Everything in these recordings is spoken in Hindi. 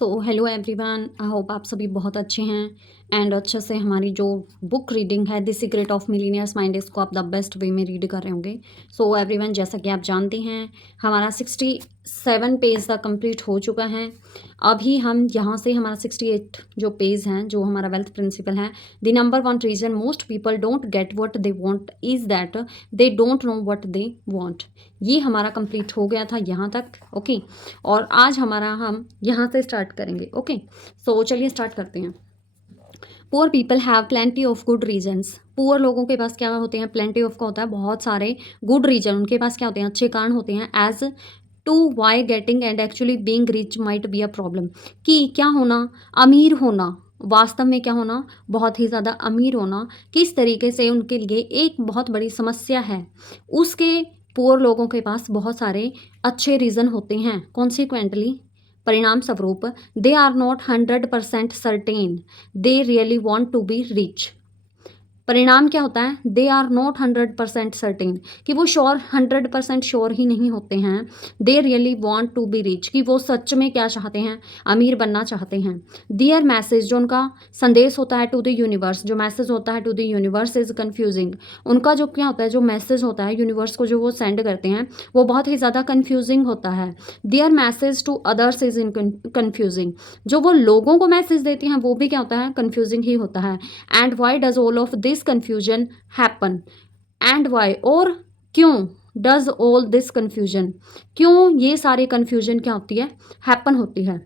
हेलो एवरीवन, आई होप आप सभी बहुत अच्छे हैं एंड अच्छे से हमारी जो बुक रीडिंग है the secret of millionaires mind इसको आप द बेस्ट वे में रीड कर रहे होंगे। एवरीवन, जैसा कि आप जानते हैं हमारा 67 पेज तक कंप्लीट हो चुका है। अभी हम यहाँ से हमारा 68 जो पेज हैं, जो हमारा वेल्थ प्रिंसिपल है, the number one reason most people don't get what they want is that they don't know what they want. ये हमारा कंप्लीट हो गया था यहाँ तक। ओके, और आज हमारा हम यहाँ से स्टार्ट करेंगे। ओके, चलिए स्टार्ट करते हैं। Poor people have plenty of good reasons. Poor लोगों के पास क्या होते हैं? प्लेंटी ऑफ का होता है बहुत सारे, गुड रीजन उनके पास क्या होते हैं? अच्छे कारण होते हैं। As to why getting and actually being rich might be a problem. कि क्या होना, अमीर होना, वास्तव में क्या होना, बहुत ही ज़्यादा अमीर होना किस तरीके से उनके लिए एक बहुत बड़ी समस्या है। उसके पुअर लोगों के पास बहुत सारे अच्छे रीज़न होते हैं। कॉन्सिक्वेंटली, परिणाम स्वरूप, they are not 100% certain they really want to be rich. परिणाम क्या होता है? दे आर नॉट 100% सर्टेन, कि वो 100% श्योर ही नहीं होते हैं। They really want to be rich, कि वो सच में क्या चाहते हैं? अमीर बनना चाहते हैं। दियर मैसेज, जो उनका संदेश होता है टू द यूनिवर्स, जो मैसेज होता है to the universe is confusing. उनका जो क्या होता है, जो मैसेज होता है यूनिवर्स को जो वो सेंड करते हैं, वो बहुत ही ज़्यादा कन्फ्यूजिंग होता है। Their message to others is in confusing, जो वो लोगों को मैसेज देती हैं वो भी क्या होता है? कन्फ्यूजिंग ही होता है। And why does all of this confusion happen? And why, और क्यों, डज ऑल दिस कन्फ्यूजन, क्यों ये सारी कन्फ्यूजन क्या होती है? हैपन होती है।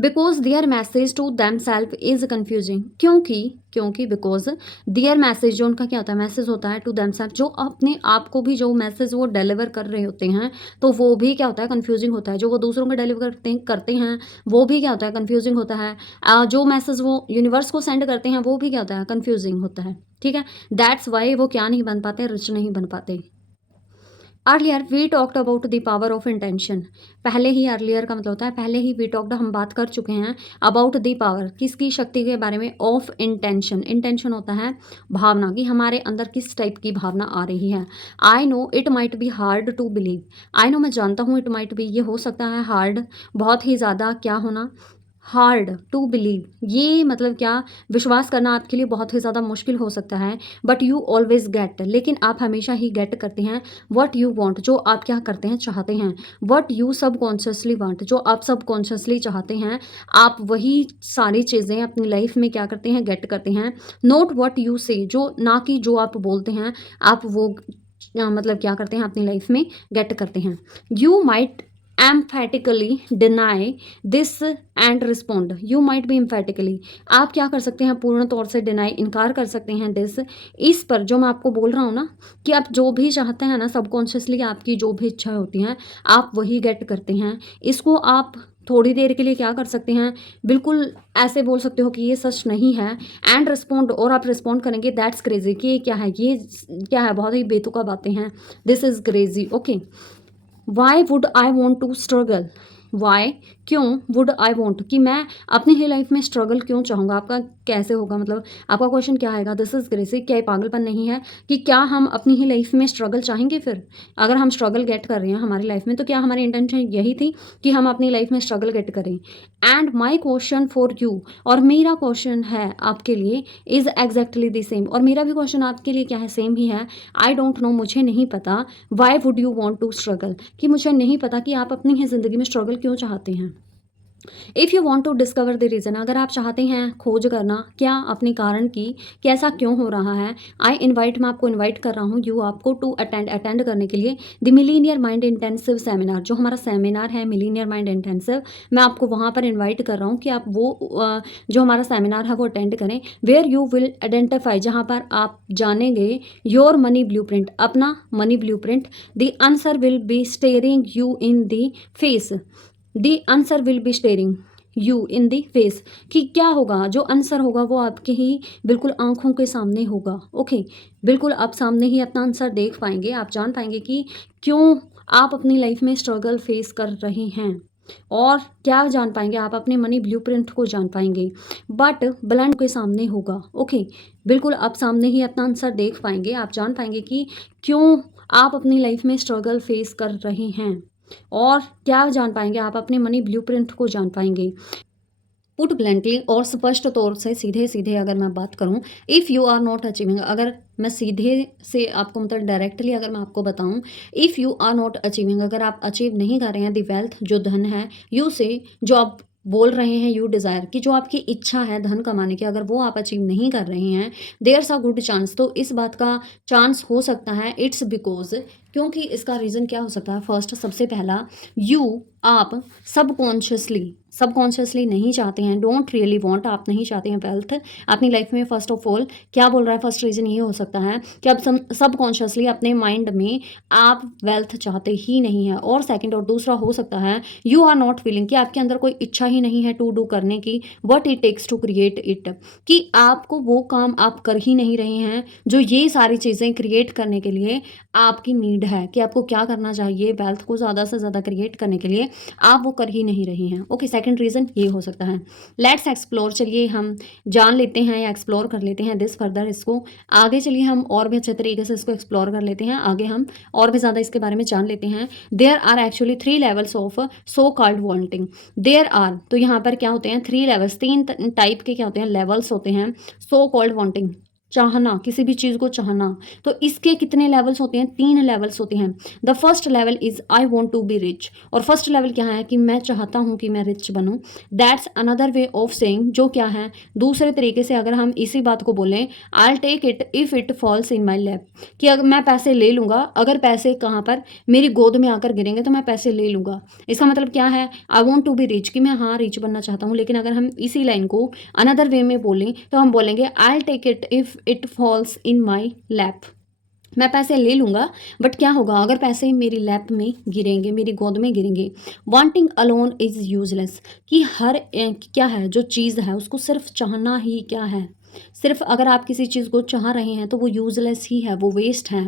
Because their message to themselves is confusing, क्योंकि बिकॉज दियर मैसेज, जो उनका क्या होता है? मैसेज होता है टू दैम सेल्फ, जो अपने आप को भी जो मैसेज वो डिलीवर कर रहे होते हैं, तो वो भी क्या होता है? कन्फ्यूजिंग होता है। जो वो दूसरों को डिलीवर करते हैं वो भी क्या होता है? कन्फ्यूजिंग होता है। जो मैसेज वो यूनिवर्स को सेंड करते हैं वो भी क्या होता है? कन्फ्यूजिंग होता है। ठीक है, दैट्स वाई वो क्या नहीं बन पाते? रिच नहीं बन पाते। Earlier we talked about the power of intention. पहले ही, अर्लियर का मतलब होता है पहले ही, वी टॉक्ड हम बात कर चुके हैं, अबाउट द पावर, किसकी? शक्ति के बारे में, ऑफ इंटेंशन। इंटेंशन होता है भावना, कि हमारे अंदर किस टाइप की भावना आ रही है। I know it might be hard to believe. I know, मैं जानता हूँ, इट माइट बी, ये हो सकता है, हार्ड, बहुत ही ज़्यादा क्या होना? हार्ड टू बिलीव, ये मतलब क्या? विश्वास करना आपके लिए बहुत ही ज़्यादा मुश्किल हो सकता है। बट यू ऑलवेज गेट, लेकिन आप हमेशा ही गेट करते हैं व्हाट यू वांट, जो आप क्या करते हैं? चाहते हैं। व्हाट यू सबकॉन्शियसली वांट, जो आप सबकॉन्शियसली चाहते हैं, आप वही सारी चीज़ें अपनी लाइफ में क्या करते हैं? गेट करते हैं। नोट व्हाट यू से, जो ना कि जो आप बोलते हैं, आप वो मतलब क्या करते हैं? अपनी लाइफ में गेट करते हैं। You might emphatically deny this and respond, you might be emphatically, आप क्या कर सकते हैं? पूर्ण तौर से डिनाई, इनकार कर सकते हैं, दिस, इस पर, जो मैं आपको बोल रहा हूँ ना, कि आप जो भी चाहते हैं ना, सबकॉन्शियसली आपकी जो भी इच्छा होती हैं आप वही गेट करते हैं। इसको आप थोड़ी देर के लिए क्या कर सकते हैं? बिल्कुल ऐसे बोल सकते हो कि ये सच नहीं है। एंड रिस्पॉन्ड, और आप रिस्पॉन्ड करेंगे, दैट्स क्रेजी, कि ये क्या है? ये क्या है? बहुत ही बेतुका बातें हैं, this is crazy. Okay, why would I want to struggle, why, क्यों, वुड आई वॉन्ट, कि मैं अपनी ही लाइफ में स्ट्रगल क्यों चाहूँगा। आपका कैसे होगा? मतलब आपका क्वेश्चन क्या आएगा? दिस इज क्रेजी, क्या ये पागलपन नहीं है? कि क्या हम अपनी ही लाइफ में स्ट्रगल चाहेंगे? फिर अगर हम स्ट्रगल गेट कर रहे हैं हमारी लाइफ में, तो क्या हमारी इंटेंशन यही थी कि हम अपनी लाइफ में स्ट्रगल गेट करें? And my question for you, और मेरा क्वेश्चन है आपके लिए, इज एग्जैक्टली द सेम, और मेरा भी क्वेश्चन आपके लिए क्या है? सेम ही है। आई डोंट नो, मुझे नहीं पता। Why would you want to struggle, कि मुझे नहीं पता कि आप अपनी ही ज़िंदगी में स्ट्रगल क्यों चाहते हैं। If you want to discover the reason, अगर आप चाहते हैं खोज करना क्या अपने कारण की, कि ऐसा क्यों हो रहा है, आई इन्वाइट, मैं आपको इन्वाइट कर रहा हूँ, यू, आपको, टू अटेंड करने के लिए the millionaire mind intensive seminar, जो हमारा सेमिनार है मिलीनियर माइंड इंटेंसिव, मैं आपको वहाँ पर इन्वाइट कर रहा हूँ कि आप वो जो हमारा सेमिनार है वो अटेंड करें। वेयर यू विल आइडेंटिफाई, जहाँ पर आप जानेंगे योर मनी ब्लूप्रिंट, अपना money blueprint. The answer will be steering you in the face, the answer will be steering you in the face, कि क्या होगा? जो आंसर होगा वो आपके ही बिल्कुल आंखों के सामने होगा। ओके, बिल्कुल आप सामने ही अपना आंसर देख पाएंगे, आप जान पाएंगे कि क्यों आप अपनी लाइफ में स्ट्रगल फेस कर रहे हैं, और क्या जान पाएंगे? आप अपने मनी ब्लूप्रिंट को जान पाएंगे, बट ब्लैंड के सामने होगा। ओके, बिल्कुल आप सामने ही अपना आंसर देख पाएंगे, आप जान पाएंगे कि क्यों आप अपनी लाइफ में स्ट्रगल फेस कर रहे हैं। और क्या जान पाएंगे आप? अपने मनी ब्लूप्रिंट को जान पाएंगे। पुट ब्लैंकली और स्पष्ट तौर से सीधे सीधे अगर मैं बात करूं, if you are not achieving, अगर मैं सीधे से आपको मतलब डायरेक्टली अगर मैं आपको बताऊं, if you are not achieving, अगर आप अचीव नहीं कर रहे हैं द वेल्थ, जो धन है, यू से जो आप बोल रहे हैं, यू डिज़ायर कि जो आपकी इच्छा है धन कमाने की, अगर वो आप अचीव नहीं कर रहे हैं, देयर्स अ गुड चांस, तो इस बात का चांस हो सकता है, इट्स बिकॉज, क्योंकि इसका रीज़न क्या हो सकता है? फर्स्ट, सबसे पहला, यू, आप सबकॉन्शियसली नहीं चाहते हैं, डोंट रियली वांट, आप नहीं चाहते हैं वेल्थ अपनी लाइफ में। फर्स्ट ऑफ ऑल क्या बोल रहा है? फर्स्ट रीज़न ये हो सकता है कि अब सबकॉन्शियसली अपने माइंड में आप वेल्थ चाहते ही नहीं है। और सेकंड और दूसरा हो सकता है, यू आर नॉट फीलिंग, कि आपके अंदर कोई इच्छा ही नहीं है टू डू करने की, what it takes to create it, कि आपको वो काम आप कर ही नहीं रहे हैं जो ये सारी चीज़ें क्रिएट करने के लिए आपकी नीड है, कि आपको क्या करना चाहिए वेल्थ को ज़्यादा से ज़्यादा क्रिएट करने के लिए, आप वो कर ही नहीं रही हैं। ओके, सेकंड रीज़न ये हो सकता है। लेट्स एक्सप्लोर, चलिए हम जान लेते हैं या एक्सप्लोर कर लेते हैं दिस फर्दर, इसको आगे चलिए हम और भी अच्छे तरीके से इसको एक्सप्लोर कर लेते हैं, आगे हम और भी ज़्यादा इसके बारे में जान लेते हैं। There are actually 3 levels of so called wanting. There are, तो यहाँ पर क्या होते हैं? 3 लेवल्स, 3 टाइप के क्या होते हैं? लेवल्स होते हैं। सो कॉल्ड वांटिंग, चाहना, किसी भी चीज़ को चाहना, तो इसके कितने लेवल्स होते हैं? 3 लेवल्स होते हैं। The first level is I want to be rich, और फर्स्ट लेवल क्या है? कि मैं चाहता हूँ कि मैं रिच बनूँ। That's another way of saying, जो क्या है? दूसरे तरीके से अगर हम इसी बात को बोलें, I take it if it falls in my lap, कि अगर मैं पैसे ले लूँगा, अगर पैसे कहाँ पर मेरी गोद में आकर गिरेंगे तो मैं पैसे ले लूँगा। इसका मतलब क्या है? I want to be rich, कि मैं हाँ रिच बनना चाहता हूँ। लेकिन अगर हम इसी लाइन को अनदर वे में बोलें तो हम बोलेंगे I take it if it falls in my lap, मैं पैसे ले लूँगा बट क्या होगा अगर पैसे मेरी लैप में गिरेंगे, मेरी गोद में गिरेंगे। वांटिंग अलोन इज़ यूजलेस, कि हर क्या है जो चीज़ है उसको सिर्फ चाहना ही क्या है? सिर्फ अगर आप किसी चीज़ को चाह रहे हैं तो वो यूजलेस ही है, वो वेस्ट है।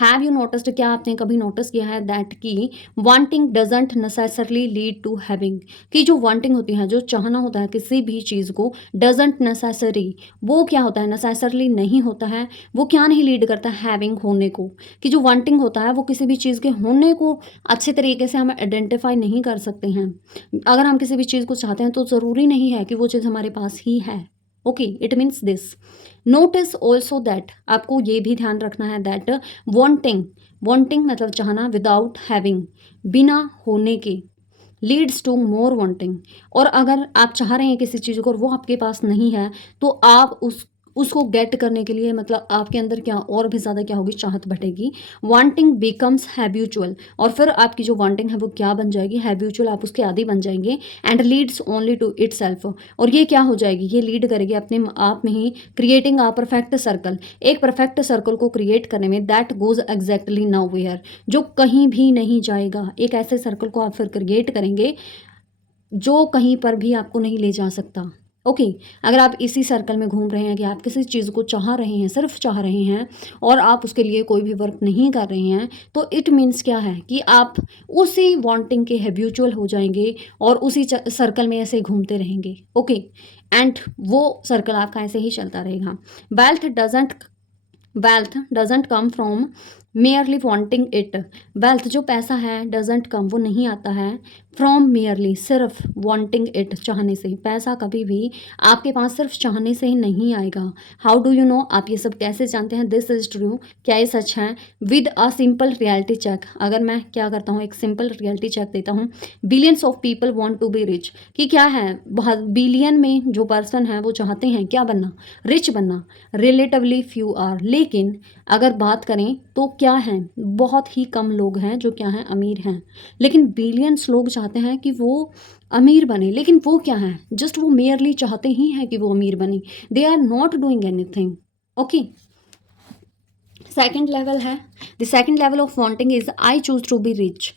हैव यू नोटिस्ड, क्या आपने कभी नोटिस किया है दैट कि wanting doesn't necessarily lead to having, कि जो वांटिंग होती है, जो चाहना होता है किसी भी चीज़ को, डजेंट नेसेसरी, वो क्या होता है? नेसेसरली नहीं होता है, वो क्या नहीं लीड करता है? हैविंग, होने को, कि जो वांटिंग होता है वो किसी भी चीज़ के होने को अच्छे तरीके से हम आइडेंटिफाई नहीं कर सकते हैं। अगर हम किसी भी चीज़ को चाहते हैं तो ज़रूरी नहीं है कि वो चीज़ हमारे पास ही है। Okay, it means this. Notice also that, आपको ये भी ध्यान रखना है दैट वांटिंग मतलब चाहना, विदाउट हैविंग, बिना होने के, लीड्स टू मोर वांटिंग। और अगर आप चाह रहे हैं किसी चीज़ को और वो आपके पास नहीं है तो आप उसको गेट करने के लिए मतलब आपके अंदर क्या और भी ज़्यादा क्या होगी? चाहत बढ़ेगी। वांटिंग बिकम्स हैबिचुअल, और फिर आपकी जो वांटिंग है वो क्या बन जाएगी? हैबिचुअल, आप उसके आदी बन जाएंगे। And leads only to itself, और ये क्या हो जाएगी? ये लीड करेगी अपने आप में ही, क्रिएटिंग अ परफेक्ट सर्कल, एक परफेक्ट सर्कल को क्रिएट करने में, दैट गोज एग्जैक्टली नाउवेयर, जो कहीं भी नहीं जाएगा। एक ऐसे सर्कल को आप फिर क्रिएट करेंगे जो कहीं पर भी आपको नहीं ले जा सकता। ओके, अगर आप इसी सर्कल में घूम रहे हैं कि आप किसी चीज़ को चाह रहे हैं, सिर्फ चाह रहे हैं, और आप उसके लिए कोई भी वर्क नहीं कर रहे हैं, तो इट मीन्स क्या है? कि आप उसी वांटिंग के हैबिचुअल हो जाएंगे और उसी सर्कल में ऐसे घूमते रहेंगे। ओके, एंड वो सर्कल आपका ऐसे ही चलता रहेगा। Wealth doesn't come from merely wanting it, wealth जो पैसा है डजेंट कम, वो नहीं आता है फ्रॉम मेयरली, सिर्फ वांटिंग इट, चाहने से। पैसा कभी भी आपके पास सिर्फ चाहने से ही नहीं आएगा। हाउ डू यू नो, आप ये सब कैसे जानते हैं? दिस इज ट्रू, क्या ये सच है? With a simple reality check, अगर मैं क्या करता हूँ एक सिंपल रियलिटी चेक देता हूँ। Billions of people want to be rich, कि क्या है? बहुत बिलियन में जो पर्सन है वो चाहते हैं क्या बनना? रिच बनना। रिलेटिवली फ्यू आर, लेकिन अगर बात करें तो क्या है? बहुत ही कम लोग हैं जो क्या हैं? अमीर हैं। लेकिन बिलियंस लोग चाहते हैं कि वो अमीर बने, लेकिन वो क्या है? जस्ट वो मेयरली चाहते ही हैं कि वो अमीर बने, they are not doing anything. Okay, second level है, the second level of wanting is I choose to be rich.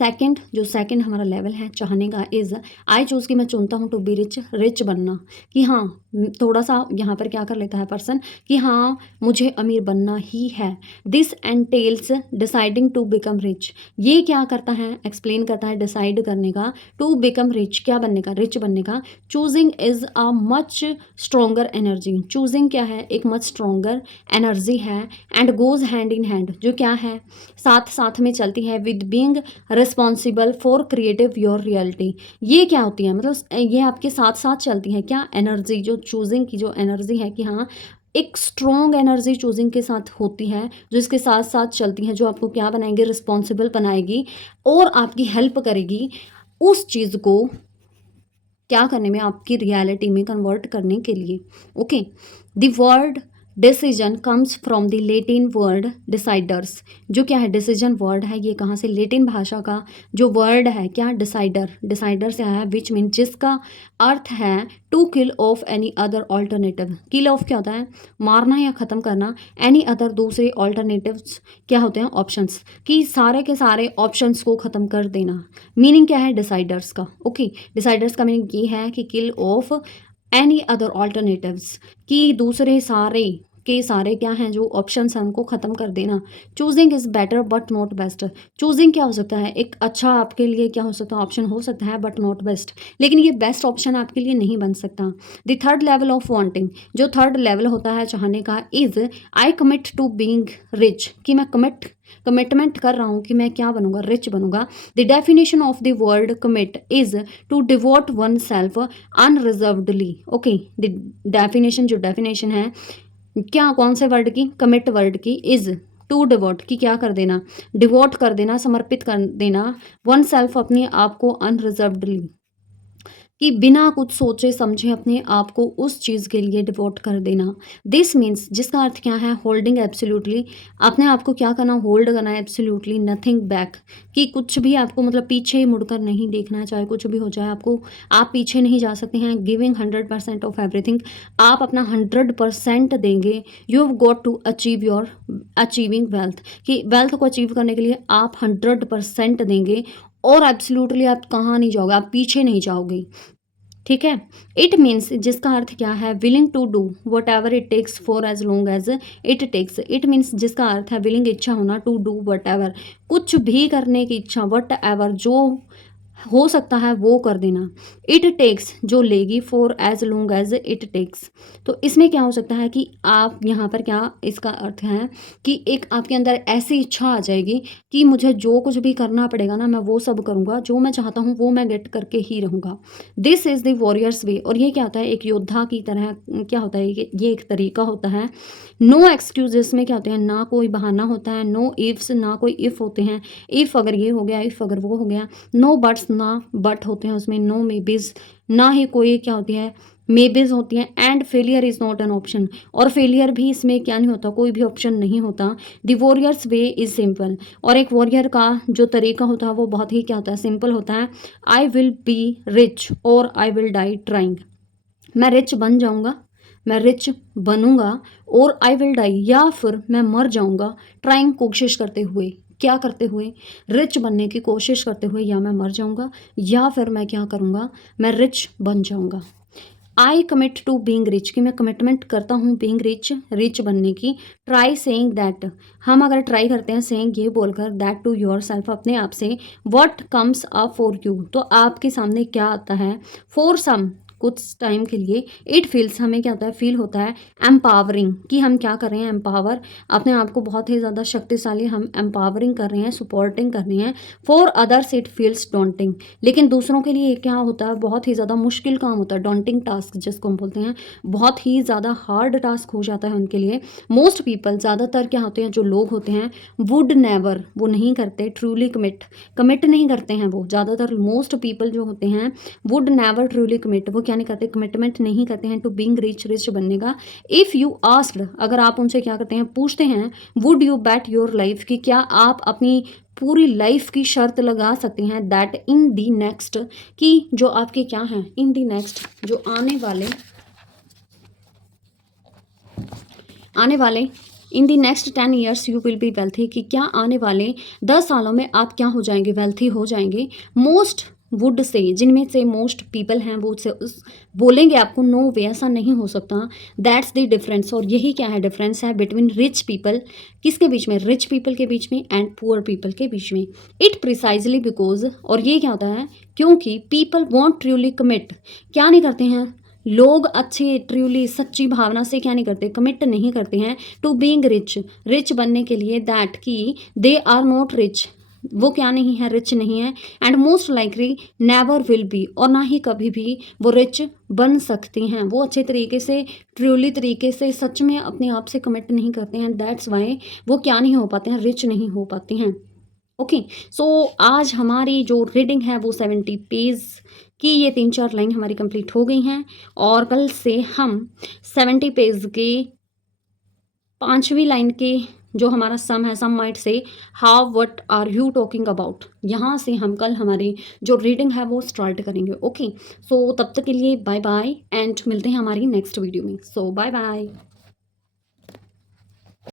Second हमारा लेवल है चाहने का इज़ आई चूज़, कि मैं चुनता हूँ टू बी रिच बनना, कि हाँ थोड़ा सा यहाँ पर क्या कर लेता है पर्सन कि हाँ मुझे अमीर बनना ही है। This entails deciding to become rich, ये क्या करता है? एक्सप्लेन करता है डिसाइड करने का, टू बिकम रिच, क्या बनने का? रिच बनने का। Choosing is a much stronger energy, choosing क्या है? एक मच स्ट्रोंगर एनर्जी है। And goes hand in hand, जो क्या है? साथ साथ में चलती है with being responsible for creative your reality. ये क्या होती है, मतलब ये आपके साथ साथ चलती है क्या, एनर्जी, जो चूजिंग की जो एनर्जी है कि हाँ एक स्ट्रॉन्ग एनर्जी चूजिंग के साथ होती है, जो इसके साथ साथ चलती है, जो आपको क्या बनाएंगे, रिस्पॉन्सिबल बनाएगी और आपकी हेल्प करेगी उस चीज़ को क्या करने में, आपकी रियलिटी में कन्वर्ट करने के लिए। Okay, the word decision comes from the Latin word deciders. जो क्या है, डिसीजन वर्ड है, ये कहाँ से, लेटिन भाषा का जो वर्ड है क्या, डिसाइडर, डिसाइडर से आया है, विच मीन जिसका अर्थ है to kill off any other alternative. Kill off क्या होता है, मारना या ख़त्म करना, एनी अदर दूसरे ऑल्टरनेटिव्स क्या होते हैं, ऑप्शंस, कि सारे के सारे ऑप्शंस को ख़त्म कर देना। मीनिंग क्या है डिसाइडर्स का, ओके, डिसाइडर्स का मीनिंग ये है कि किल ऑफ एनी अदर ऑल्टरनेटिव्स, कि दूसरे सारे के सारे क्या हैं जो ऑप्शंस हैं उनको ख़त्म कर देना। Choosing is better but not best. Choosing क्या हो सकता है, एक अच्छा आपके लिए क्या हो सकता है, ऑप्शन हो सकता है बट नॉट बेस्ट, लेकिन ये बेस्ट ऑप्शन आपके लिए नहीं बन सकता। The third level of wanting, जो थर्ड लेवल होता है चाहने का, is I commit to being rich, कि मैं कमिटमेंट कर रहा हूँ कि मैं क्या बनूंगा, रिच बनूंगा। The definition of the word commit is to devote oneself unreservedly. Okay, the definition, जो डेफिनेशन है क्या, कौन से वर्ड की, कमिट वर्ड की, इज टू डिवोट, की क्या कर देना, डिवोट कर देना, समर्पित कर देना, वन सेल्फ अपने आप को, अनरिजर्वडली कि बिना कुछ सोचे समझे अपने आप को उस चीज़ के लिए डिवोट कर देना। दिस मीन्स, जिसका अर्थ क्या है, होल्डिंग एब्सोल्युटली, अपने आप को क्या करना, होल्ड करना, एब्सोल्युटली नथिंग बैक, कि कुछ भी आपको मतलब पीछे मुड़कर नहीं देखना है, चाहे कुछ भी हो जाए आपको, आप पीछे नहीं जा सकते हैं। गिविंग 100% ऑफ एवरीथिंग, आप अपना 100% देंगे। You have got to achieve your achieving wealth, कि वेल्थ को अचीव करने के लिए आप 100% देंगे और एब्सोल्युटली आप कहाँ नहीं जाओगे, आप पीछे नहीं जाओगे। ठीक है, इट मीन्स, जिसका अर्थ क्या है, willing to do whatever it takes for as long as it takes. It means जिसका अर्थ है विलिंग, इच्छा होना, टू डू वट एवर, कुछ भी करने की इच्छा, वट एवर जो हो सकता है वो कर देना। इट टेक्स जो लेगी, for as long as it takes. तो इसमें क्या हो सकता है कि आप यहाँ पर क्या, इसका अर्थ है कि एक आपके अंदर ऐसी इच्छा आ जाएगी कि मुझे जो कुछ भी करना पड़ेगा ना, मैं वो सब करूँगा, जो मैं चाहता हूँ वो मैं गेट करके ही रहूँगा। दिस इज़ द वॉरियर्स वे, और ये क्या होता है, एक योद्धा की तरह क्या होता है, ये एक तरीका होता है। नो एक्सक्यूजेस में क्या होते हैं, ना कोई बहाना होता है, नो इफ्स, ना कोई इफ़ होते हैं, इफ़ अगर ये हो गया, इफ़ अगर वो हो गया, नो बट्स, ना बट होते हैं उसमें, नो मेबीज, ना ही कोई क्या होती है, मेबीज होती हैं, and failure is not an option, और फेलियर भी इसमें क्या नहीं होता, कोई भी ऑप्शन नहीं होता। The warriors way is simple, और एक वॉरियर का जो तरीका होता है वो बहुत ही क्या होता है, सिंपल होता है। आई विल बी रिच और आई विल डाई ट्राइंग, मैं रिच बन जाऊँगा, मैं रिच बनूंगा, और आई विल डाई, या फिर मैं मर जाऊंगा, ट्राइंग कोशिश करते हुए, क्या करते हुए, रिच बनने की कोशिश करते हुए, या मैं मर जाऊंगा या फिर मैं क्या करूंगा, मैं रिच बन जाऊंगा। I commit to being rich, कि मैं कमिटमेंट करता हूँ बीइंग रिच, रिच बनने की। ट्राई सेइंग दैट, हम अगर ट्राई करते हैं सेइंग ये बोलकर, दैट टू योर सेल्फ, अपने आप से, what comes up for you, तो आपके सामने क्या आता है, फॉर सम, कुछ टाइम के लिए, इट फील्स, हमें क्या होता है, फील होता है, एम्पावरिंग, कि हम क्या कर रहे हैं, एम्पावर, अपने आप को बहुत ही ज़्यादा शक्तिशाली हम एम्पावरिंग कर रहे हैं, सपोर्टिंग कर रहे हैं। For others it feels daunting, लेकिन दूसरों के लिए क्या होता है, बहुत ही ज़्यादा मुश्किल काम होता है, डॉन्टिंग टास्क जिसको हम बोलते हैं, बहुत ही ज़्यादा हार्ड टास्क हो जाता है उनके लिए। मोस्ट पीपल, ज़्यादातर क्या होते हैं जो लोग होते हैं, वुड नेवर, वो नहीं करते, ट्रूली कमिट नहीं करते हैं वो, ज़्यादातर मोस्ट पीपल जो होते हैं, वुड नेवर ट्रूली कमिट, वो क्या नहीं करते, कमिटमेंट नहीं करते हैं टू बीइंग रिच, रिच बनने का। इफ़ यू आस्क्ड, अगर आप उनसे क्या करते हैं, पूछते हैं, would you bat your life, कि क्या आप अपनी पूरी लाइफ की शर्त लगा सकते हैं, दैट इन दी नेक्स्ट, कि जो आपके क्या हैं, इन दी नेक्स्ट, जो आने वाले in the next 10 years you will be wealthy, कि क्या आने वाले 10 सालों में आप क्या हो जाएंगे, वेल्थी हो जाएंगे। मोस्ट वुड से, जिनमें से मोस्ट पीपल हैं वो से उस बोलेंगे आपको, नो वे, ऐसा नहीं हो सकता। दैट्स द डिफरेंस, और यही क्या है, डिफरेंस है बिटवीन रिच पीपल, किसके बीच में, रिच पीपल के बीच में, एंड पुअर पीपल के बीच में। इट प्रिसाइजली बिकॉज, और ये क्या होता है, क्योंकि पीपल वॉन्ट ट्रूली कमिट, क्या नहीं करते हैं लोग, अच्छे ट्रूली सच्ची भावना से क्या नहीं करते, कमिट नहीं करते हैं टू बीइंग रिच, रिच बनने के लिए, दैट कि दे आर नॉट रिच, वो क्या नहीं है, रिच नहीं है, and most likely never will be, और ना ही कभी भी वो रिच बन सकती हैं। वो अच्छे तरीके से, ट्रूली तरीके से, सच में अपने आप से कमिट नहीं करते हैं, दैट्स वाई वो क्या नहीं हो पाते हैं, रिच नहीं हो पाती हैं। ओके, सो आज हमारी जो रीडिंग है वो 70 पेज की ये 3-4 लाइन हमारी कंप्लीट हो गई हैं, और कल से हम 70 पेज के 5वीं लाइन के जो हमारा सम है, some might say how what are you talking about, यहाँ से हम कल हमारी जो रीडिंग है वो स्टार्ट करेंगे। ओके, सो तब तक के लिए बाय बाय, एंड मिलते हैं हमारी नेक्स्ट वीडियो में। सो बाय बाय।